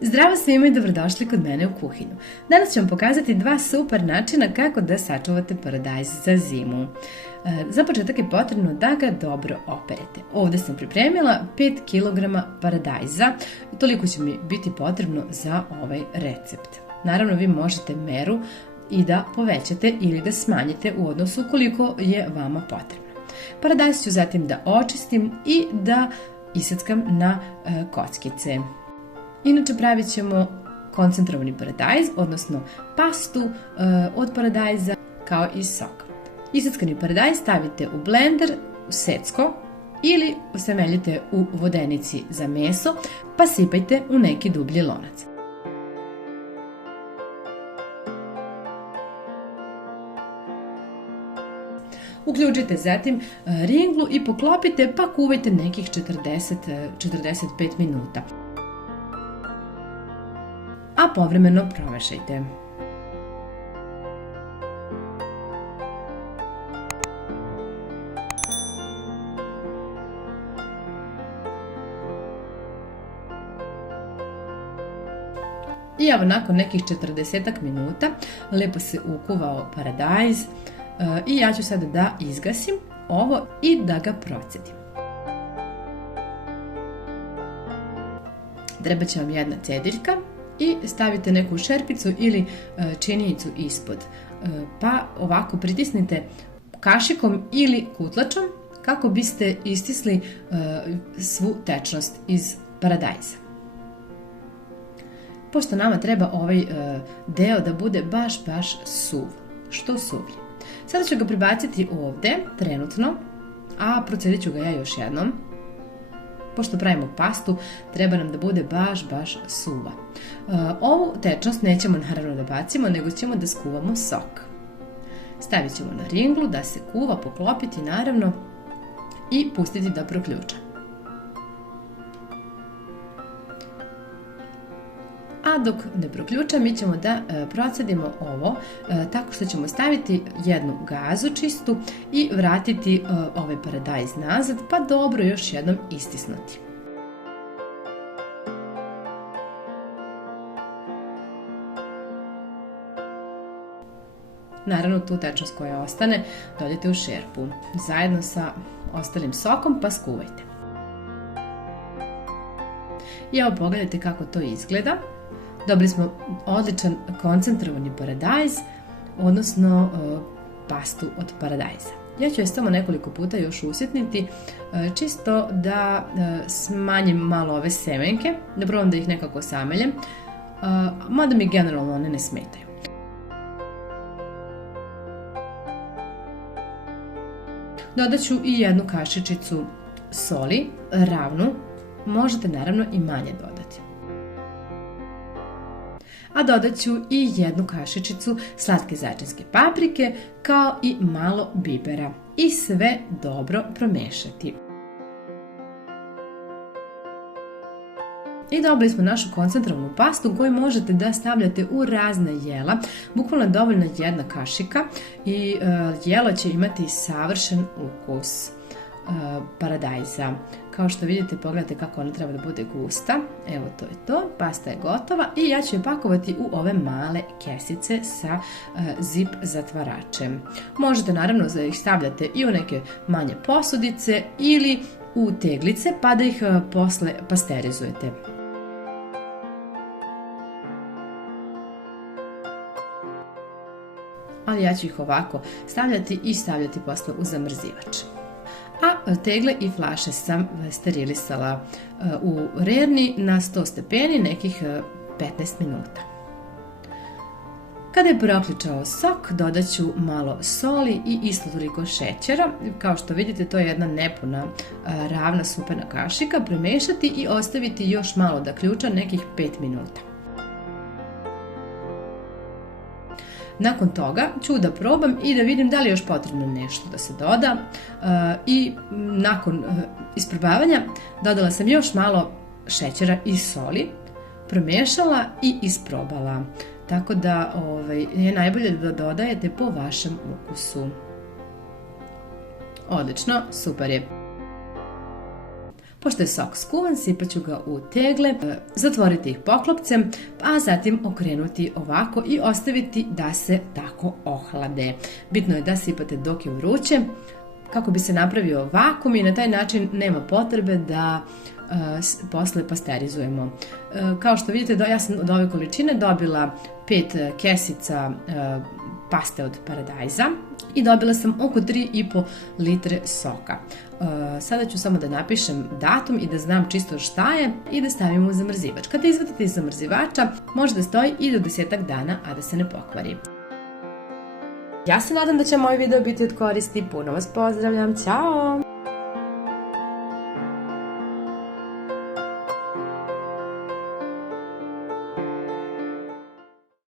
Zdravo svima i dobrodošli kod mene u kuhinju. Danas ću vam pokazati dva super načina kako da sačuvate paradajz za zimu. Za početak je potrebno da ga dobro operete. Ovdje sam pripremila 5 kg paradajza, toliko će mi biti potrebno za ovaj recept. Naravno, vi možete meru i da povećate ili da smanjite u odnosu koliko je vama potrebno. Paradajz ću zatim da očistim i da iseckam na kockice. Inače pravit ćemo koncentrovani paradajz, odnosno pastu od paradajza kao i sok. Iseckani paradajz stavite u blender, u secko ili usameljite u vodenici za meso pa sipajte u neki dublji lonac. Uključite zatim ringlu i poklopite pa kuvajte nekih 40-45 minuta. A povremeno promešajte. I evo, nakon nekih 40 minuta lepo se ukuvao paradajz i ja ću sada da izgasim ovo i da ga procedim. Treba će vam jedna cediljka i stavite neku šerpicu ili činijicu ispod. Pa ovako pritisnite kašikom ili kutlačom kako biste istisli svu tečnost iz paradajza. Pošto nama treba ovaj deo da bude baš suv, što suvlji. Sada ću ga prebaciti ovdje, trenutno, a procedit ću ga ja još jednom. Pošto pravimo pastu, treba nam da bude baš suva. Ovu tečnost nećemo naravno da bacimo, nego ćemo da skuvamo sok. Stavit ćemo na ringlu da se kuva, poklopiti naravno i pustiti da proključa. A dok ne proključa, mi ćemo da procedimo ovo tako što ćemo staviti jednu gazu čistu i vratiti ovaj paradajz nazad, pa dobro još jednom istisnuti. Naravno, tu tečnost koja ostane dodajte u šerpu zajedno sa ostalim sokom pa skuvajte. I evo, pogledajte kako to izgleda. Dobili smo odličan koncentrovani paradajz, odnosno pastu od paradajza. Ja ću je samo nekoliko puta još usitniti, čisto da smanjim malo ove semenke, da probam da ih nekako sameljem, mada mi generalno one ne smetaju. Dodat ću i jednu kašičicu soli, ravnu, možete naravno i manje dodati. A dodat ću i jednu kašičicu slatke začinske paprike, kao i malo bibera. I sve dobro promešati. I dobili smo našu koncentrovanu pastu koju možete da stavljate u razna jela. Bukvalno je dovoljna jedna kašika i jelo će imati savršen ukus paradajza. Kao što vidite, pogledajte kako ona treba da bude gusta. Evo, to je to, pasta je gotova i ja ću je pakovati u ove male kesice sa zip zatvaračem. Možete naravno da ih stavljate i u neke manje posudice ili u teglice pa da ih posle pasterizujete. Ali ja ću ih ovako stavljati i stavljati posle u zamrzivač. A tegle i flaše sam sterilisala u rerni na 100 stepeni nekih 15 minuta. Kada je proključao sok, dodat ću malo soli i isto toliko šećera. Kao što vidite, to je jedna nepuna ravna supena kašika. Premešati i ostaviti još malo da ključa nekih 5 minuta. Nakon toga ću da probam i da vidim da li je još potrebno nešto da se doda i nakon isprobavanja dodala sam još malo šećera i soli, promešala i isprobala. Tako da je najbolje da dodajete po vašem ukusu. Odlično, super je. Pošto je sok skuvan, sipat ću ga u tegle, zatvoriti ih poklopcem, a zatim okrenuti ovako i ostaviti da se tako ohlade. Bitno je da sipate dok je vruće, kako bi se napravio vakum i na taj način nema potrebe da posle pasterizujemo. Kao što vidite, ja sam od ove količine dobila 5 kesica paste od paradajza i dobila sam oko 3,5 litre soka. Sada ću samo da napišem datum i da znam čisto šta je i da stavim u zamrzivač. Kada izvadite iz zamrzivača, može da stoji i do 10 dana, a da se ne pokvari. Ja se nadam da će moj video biti od koristi. Puno vas pozdravljam. Ćao!